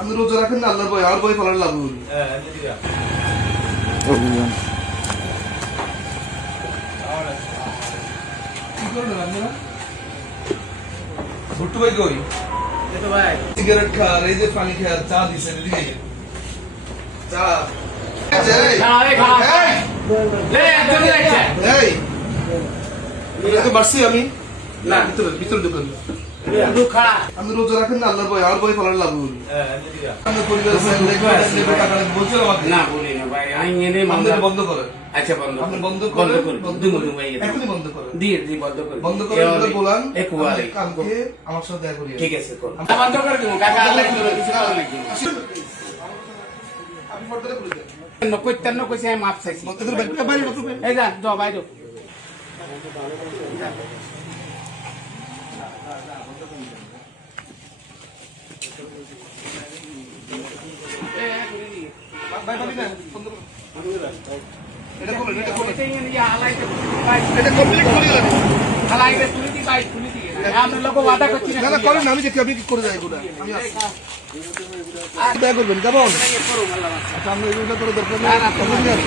আপনি রোজা রাখেন না আল্লাহর ভয়, আর ভয় ফলার লাভ হল। কি করেন আপনারা? ভুট্টু ভাই কই? সিগারেট খার, এই যে পানি খার, চা দিছেন এদিকে চা। বাড়ছি আমি না, ভিতরে ঢুকেন। আপনি রোজা রাখেন না আল্লাহর ভয়, আর ভয় ফলার লাভ হল। আপনার পরিবার বলছিল আমাকে না বলি না ভাই, আমি এনে বন্ধ করেন। আচ্ছা বন্ধ আপনি বন্ধ বন্ধ করেন, করুন দুমুদু ভাই এখনই বন্ধ করেন। দিয়ে দি বন্ধ করুন বন্ধ করে বলান একুয়ালে কালকে আমার সাথে দেখা করিয়ে। ঠিক আছে করুন বন্ধ করে দিমু কাকা আল্লাহ করে কিছু করা লাগবে আপনি ফটোটা খুলে দেন। 90 কইছে আমি মাপ চাইছি বাইরে ঢুকো, বাইরে। এই যা যাও বাইরে বাইরে দেন, বন্ধ করুন। এটা খুলুন, এটা খুলুন। এটা কমপ্লিট করে দেন। হালাইতে তুই দি ভাই তুই দি আমরা লোক ওয়াদা করছি না না করেন না, আমি দেখি আপনি কি করে যায় এগুলা। আমি আসছি। দেখা করবেন কেমন? আচ্ছা আমরা এগুলো করে দরকার নেই।